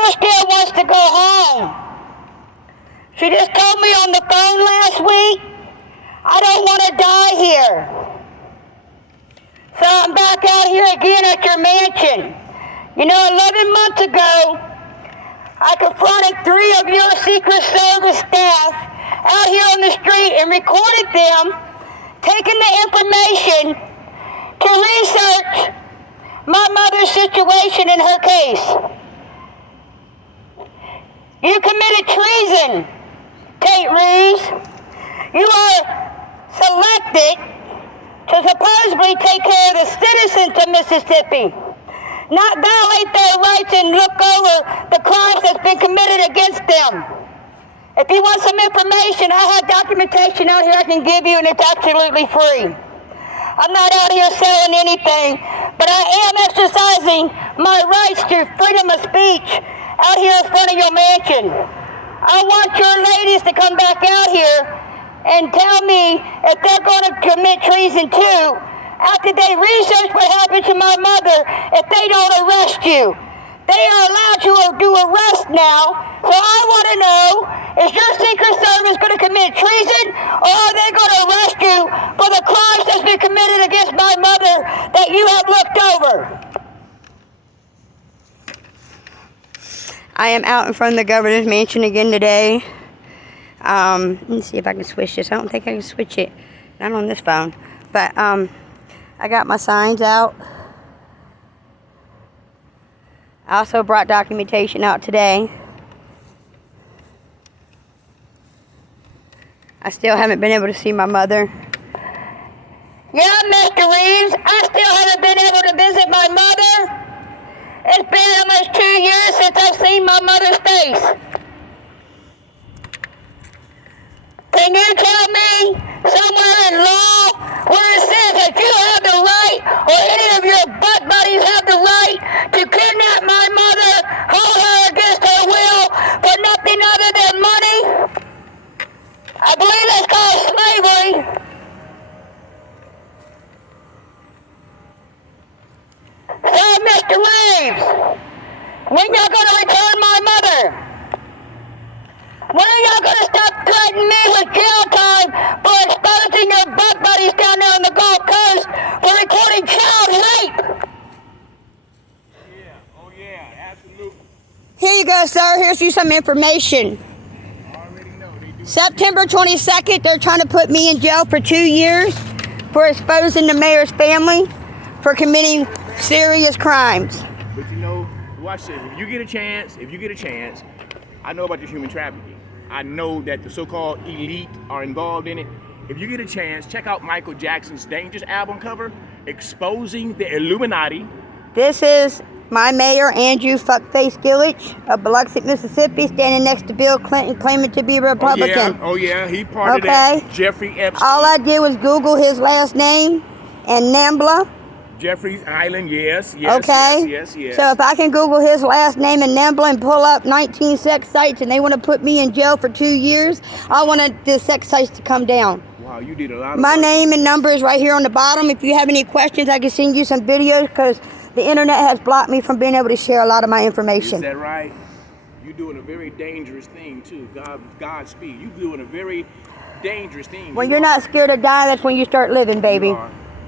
mother still wants to go home. She just told me on the phone last week, I don't want to die here. So I'm back out here again at your mansion. You know, 11 months ago, I confronted 3 of your Secret Service staff out here on the street and recorded them taking the information to research my mother's situation in her case. You committed treason, Tate Reeves. You are selected to supposedly take care of the citizens of Mississippi, not violate their rights and look over the crimes that's been committed against them. If you want some information, I have documentation out here I can give you, and it's absolutely free. I'm not out here selling anything, but I am exercising my rights to freedom of speech out here in front of your mansion. I want your ladies to come back out here and tell me if they're going to commit treason too after they research what happened to my mother if they don't arrest you. They are allowed to do arrest now, so I want to know, is your Secret Service going to commit treason, or are they going to arrest you for the crimes that's been committed against my mother that you have looked over? I am out in front of the governor's mansion again today. Let me see if I can switch this. I don't think I can switch it. Not on this phone. But I got my signs out. I also brought documentation out today. I still haven't been able to see my mother. Yeah, Mr. Reeves, I still haven't been able to visit my mother. It's been almost 2 years since I've seen my mother's face. Can you tell me somewhere in law where it says that you have the right, or any of your butt buddies have the right, to kidnap my mother, hold her against her will, for nothing other than money? I believe that's called slavery. So, Mr. Reeves, when y'all gonna return my mother? When are y'all gonna stop threatening me with jail time for exposing your butt buddies down there on the Gulf Coast for recording child rape? Oh yeah, absolutely. Here you go, sir. Here's you some information. I already know they do. September 22nd, they're trying to put me in jail for 2 years for exposing the mayor's family for committing serious crimes. But you know, watch this. If you get a chance, I know about the human trafficking. I know that the so-called elite are involved in it. If you get a chance, check out Michael Jackson's Dangerous album cover, exposing the Illuminati. This is my mayor, Andrew Fuckface Gillich of Biloxi, Mississippi, standing next to Bill Clinton, claiming to be a Republican. Oh yeah, he part of that. Jeffrey Epstein. All I did was Google his last name and Nambla. Jeffrey's Island, yes. Okay. So if I can Google his last name and Nambla and pull up 19 sex sites and they want to put me in jail for 2 years, I want the sex sites to come down. Wow, you did a lot of My work. name and number is right here on the bottom. If you have any questions, I can send you some videos because the internet has blocked me from being able to share a lot of my information. Is that right? You're doing a very dangerous thing too. Godspeed. You're doing a very dangerous thing. When you're not scared to die, that's when you start living, baby.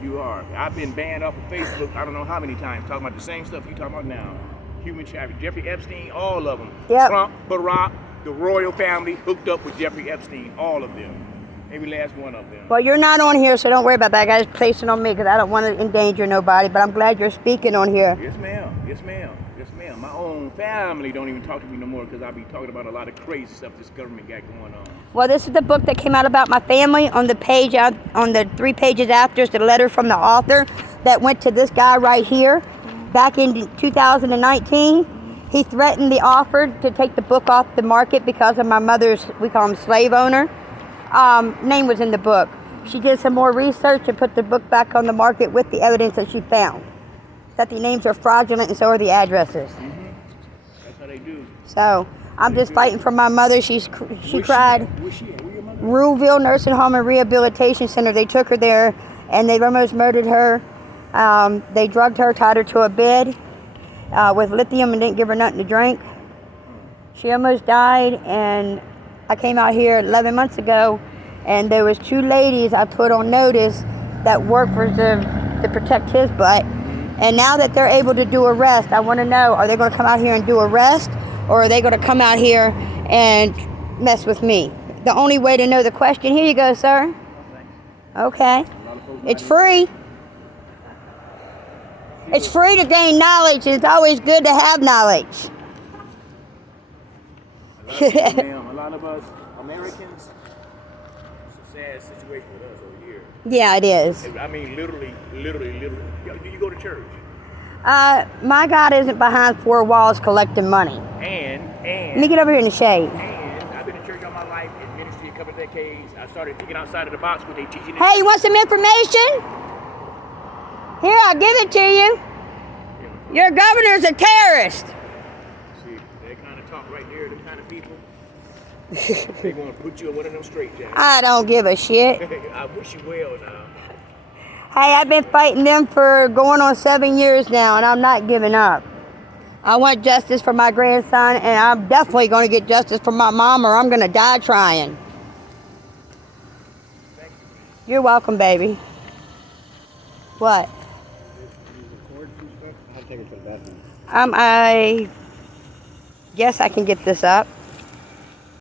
You are. I've been banned off of Facebook I don't know how many times talking about the same stuff you're talking about now. Human trafficking, Jeffrey Epstein, all of them. Yep. Trump, Barack, the royal family hooked up with Jeffrey Epstein, all of them. Maybe last one of them. Well, you're not on here, so don't worry about that. I just placed it on me because I don't want to endanger nobody, but I'm glad you're speaking on here. Yes, ma'am. My own family don't even talk to me no more because I be talking about a lot of crazy stuff this government got going on. Well, this is the book that came out about my family. On the page, on the 3 pages after, is the letter from the author that went to this guy right here back in 2019. He threatened the author to take the book off the market because of my mother's, we call him slave owner. Name was in the book. She did some more research and put the book back on the market with the evidence that she found. That the names are fraudulent and so are the addresses. Mm-hmm. That's how they do. So I'm just fighting for my mother. She cried. Where's she at? Where your mother? Ruleville Nursing Home and Rehabilitation Center. They took her there and they almost murdered her. They drugged her, tied her to a bed with lithium and didn't give her nothing to drink. She almost died, and I came out here 11 months ago, and there was 2 ladies I put on notice that work for to protect his butt. And now that they're able to do arrest, I want to know, are they going to come out here and do arrest, or are they going to come out here and mess with me? The only way to know the question, here you go, sir. Okay. It's free. It's free to gain knowledge, and it's always good to have knowledge. A lot of us Americans, it's a sad situation with us over here. Yeah, it is. I mean, literally. Do you go to church? My God isn't behind 4 walls collecting money. And Let me get over here in the shade. And I've been in church all my life, in ministry a couple of decades. I started thinking outside of the box what they teaching. Hey, you want some information? Here, I'll give it to you. Your governor's a terrorist. See, that kind of talk right there, the kind of people, they're going to put you in one of them straitjackets. I don't give a shit. I wish you well now. Hey, I've been fighting them for going on 7 years now, and I'm not giving up. I want justice for my grandson, and I'm definitely going to get justice for my mom, or I'm going to die trying. Thank you. You're welcome, baby. What? I'll take it to the bathroom. I guess I can get this up.